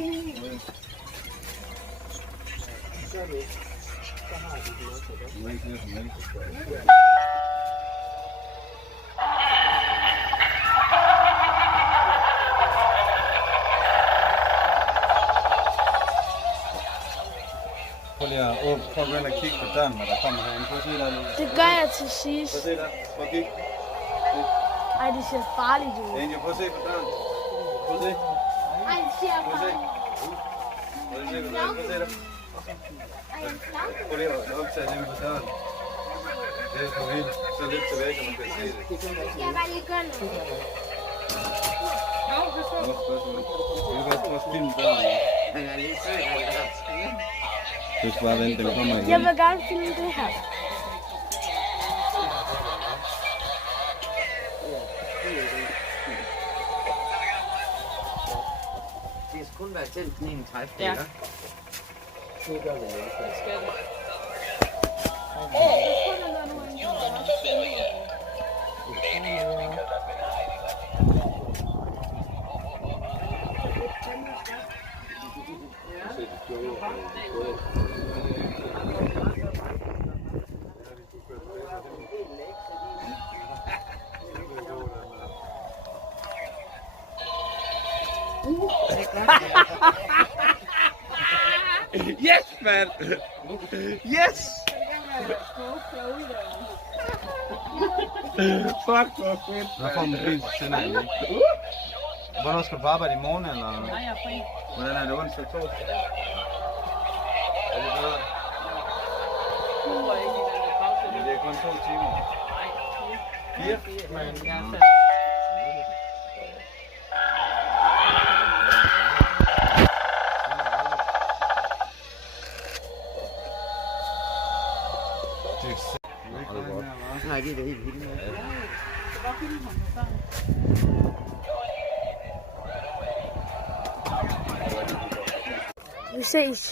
Prøv lige at åbne, prøv at gå ind og kigge på døren, når der kommer herinde. Prøv at se der. Det gør jeg til sidst. Prøv at se der. Prøv at kigge. Ej, det ser farligt ud. Angel, prøv at se på døren. Prøv at se. Ej, det ser Prøv at se. farligt ud. Prøv at se på døren. Prøv at se der. Prøv lige at optage dem på døren. Det er for vildt. Så lidt tilbage, så man kan se det. Jeg vil bare lige gøre noget. Godt spørgsmål. Vi kan godt prøve at spille døren. Du skal bare vente, den kommer igen. Jeg vil gerne filme det her. Det skal kun være tændt sådan en træfælde. Ja. Det gør vi ikke. Det skal det. Yes, man! Yes! Fuck, hvor fedt. Hvad får mobilen til sender egentlig? Hvornår skal du på arbejde i morgen, eller? Nej, jeg er fri. Hvordan er det onsdag og torsdag? Er det bedre? Nu var jeg ikke i den pause. Men det er kun 2 timer. Nej, 4? men jeg er Nej, det er det helt vildt. Vi ses.